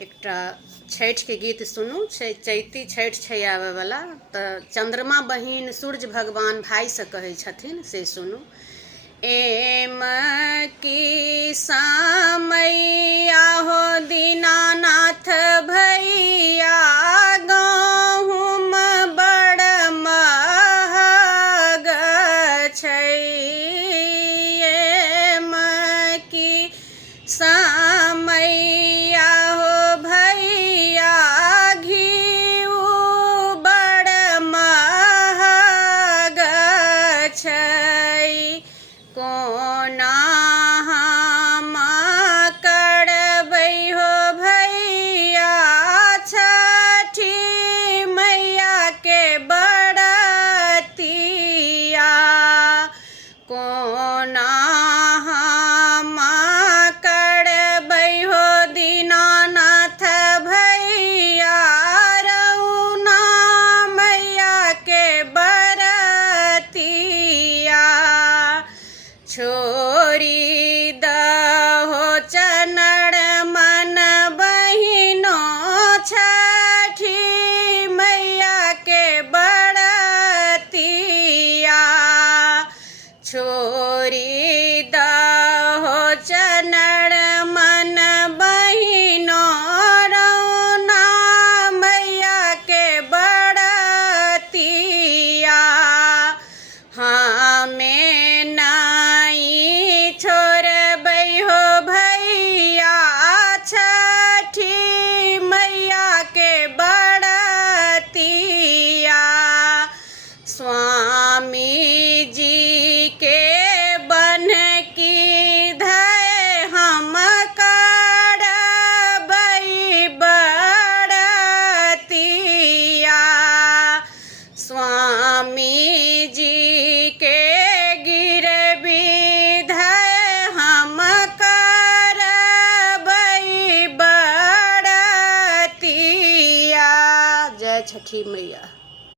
एकटा छठ के गीत सुनू। चैती छठ छै आवे वाला, तो चंद्रमा बहिन सूर्य भगवान भाई से कहे छथिन, से सुनू। एम की सामैया हो दीनानाथ भैया, गहुम बड़ महग छै। एम की सामैया हो भैया, घीउ बड़ महग छै। कोना हम करबै हो भैया, छठी मैया के बरतिया। कोना हम करबै हो दीनानाथ भैया, रउना मैया के बरतिया। छोरी दहो चनड़ मन बहिनो, छठी मैया के बरतिया। छोरी दहो चनड़ मन बहिनो, रउना मैया के बरतिया। हमें नहीं छोड़बै हो भैया, छठी मैया के बरतिया। स्वामी जी के बन की धय हम करबै बरतिया। स्वामी जी के गिरवी धय हम करबै बरतिया। जय छठी मैया।